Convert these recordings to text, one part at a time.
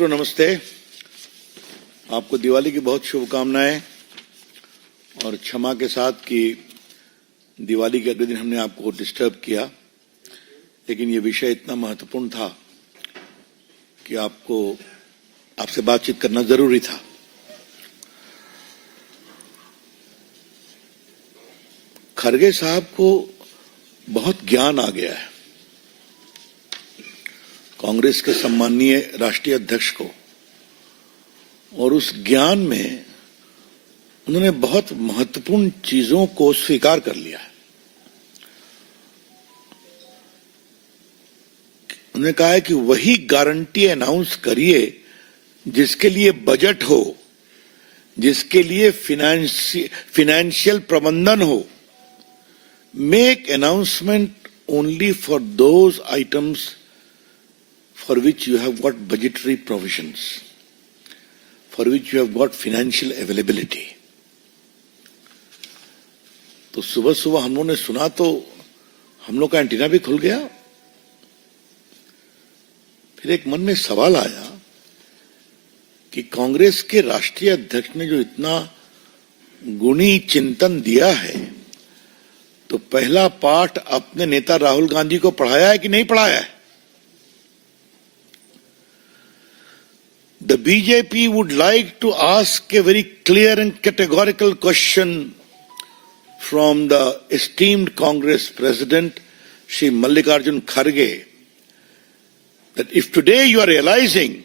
मित्रों नमस्ते। आपको दिवाली की बहुत शुभकामनाएं और क्षमा के साथ कि दिवाली के अगले दिन हमने आपको डिस्टर्ब किया, लेकिन ये विषय इतना महत्वपूर्ण था कि आपसे बातचीत करना जरूरी था। खरगे साहब को बहुत ज्ञान आ गया है, कांग्रेस के सम्मानीय राष्ट्रीय अध्यक्ष को, और उस ज्ञान में उन्होंने बहुत महत्वपूर्ण चीजों को स्वीकार कर लिया है। उन्होंने कहा है कि वही गारंटी अनाउंस करिए जिसके लिए बजट हो, जिसके लिए फाइनेंशियल प्रबंधन हो। Make announcement only for those items for which you have got budgetary provisions, for which you have got financial availability. तो सुबह सुबह हम लोगों ने सुना तो हम लोग का एंटीना भी खुल गया। फिर एक मन में सवाल आया कि कांग्रेस के राष्ट्रीय अध्यक्ष ने जो इतना गुणी चिंतन दिया है, तो पहला पाठ अपने नेता राहुल गांधी को पढ़ाया है कि नहीं पढ़ाया है? The BJP would like to ask a very clear and categorical question from the esteemed Congress President, Shri Mallikarjun Kharge, that if today you are realizing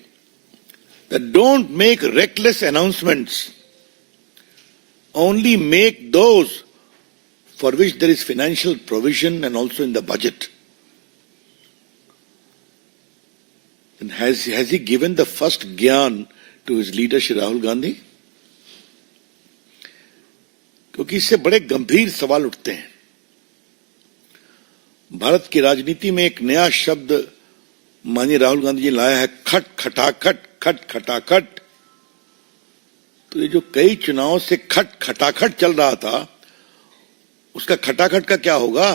that don't make reckless announcements, only make those for which there is financial provision and also in the budget. And has he given the first gyan to his leader Shri Rahul Gandhi? क्योंकि इससे बड़े गंभीर सवाल उठते हैं। भारत की राजनीति में एक नया शब्द माननीय राहुल गांधी जी लाया है, खट खटाखट। तो ये जो कई चुनावों से खट खटाखट चल रहा था, उसका खटाखट का क्या होगा?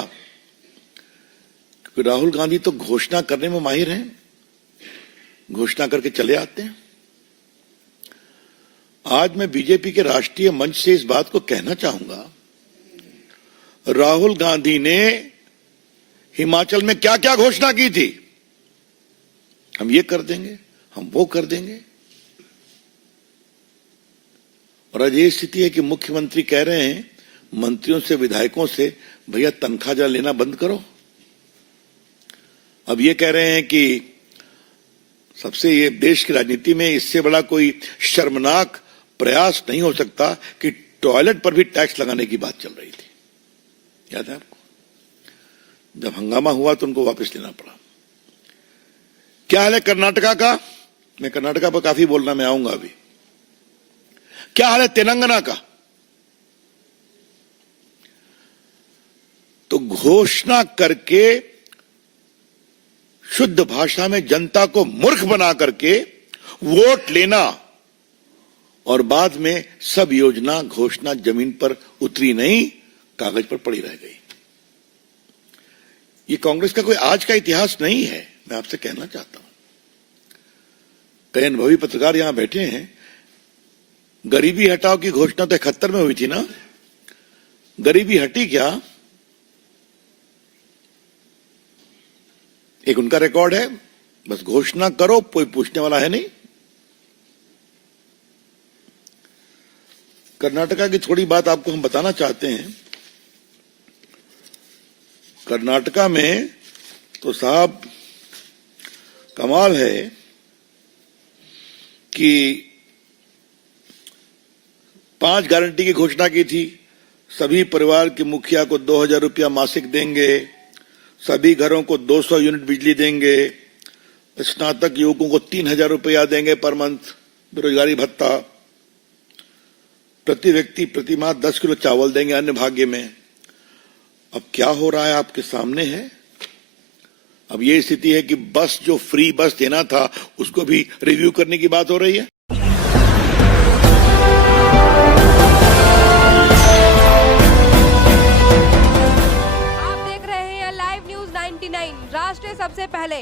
क्योंकि राहुल गांधी तो घोषणा करने में माहिर हैं, घोषणा करके चले आते हैं। आज मैं बीजेपी के राष्ट्रीय मंच से इस बात को कहना चाहूंगा, राहुल गांधी ने हिमाचल में क्या क्या घोषणा की थी, हम ये कर देंगे, हम वो कर देंगे, और आज ये स्थिति है कि मुख्यमंत्री कह रहे हैं मंत्रियों से, विधायकों से, भैया तनख्वाह जरा लेना बंद करो। अब ये कह रहे हैं कि सबसे, ये देश की राजनीति में इससे बड़ा कोई शर्मनाक प्रयास नहीं हो सकता कि टॉयलेट पर भी टैक्स लगाने की बात चल रही थी। याद है आपको? जब हंगामा हुआ तो उनको वापस लेना पड़ा। क्या हाल है कर्नाटका का? मैं कर्नाटका पर काफी बोलना, मैं आऊंगा अभी। क्या हाल है तेलंगाना का? तो घोषणा करके शुद्ध भाषा में जनता को मूर्ख बना करके वोट लेना, और बाद में सब योजना घोषणा जमीन पर उतरी नहीं, कागज पर पड़ी रह गई। ये कांग्रेस का कोई आज का इतिहास नहीं है, मैं आपसे कहना चाहता हूं। कई अनुभवी पत्रकार यहां बैठे हैं। गरीबी हटाओ की घोषणा तो 71 में हुई थी ना? गरीबी हटी क्या? एक उनका रिकॉर्ड है, बस घोषणा करो, कोई पूछने वाला है नहीं। कर्नाटका की थोड़ी बात आपको हम बताना चाहते हैं। कर्नाटका में तो साहब कमाल है कि 5 गारंटी की घोषणा की थी। सभी परिवार के मुखिया को 2000 रुपया मासिक देंगे, सभी घरों को 200 यूनिट बिजली देंगे, स्नातक युवकों को 3000 रुपया देंगे पर मंथ बेरोजगारी भत्ता, प्रति व्यक्ति प्रति माह 10 किलो चावल देंगे अन्य भाग्य में। अब क्या हो रहा है आपके सामने है। अब ये स्थिति है कि बस, जो फ्री बस देना था, उसको भी रिव्यू करने की बात हो रही है। आप देख रहे हैं लाइव न्यूज 99, राष्ट्र सबसे पहले।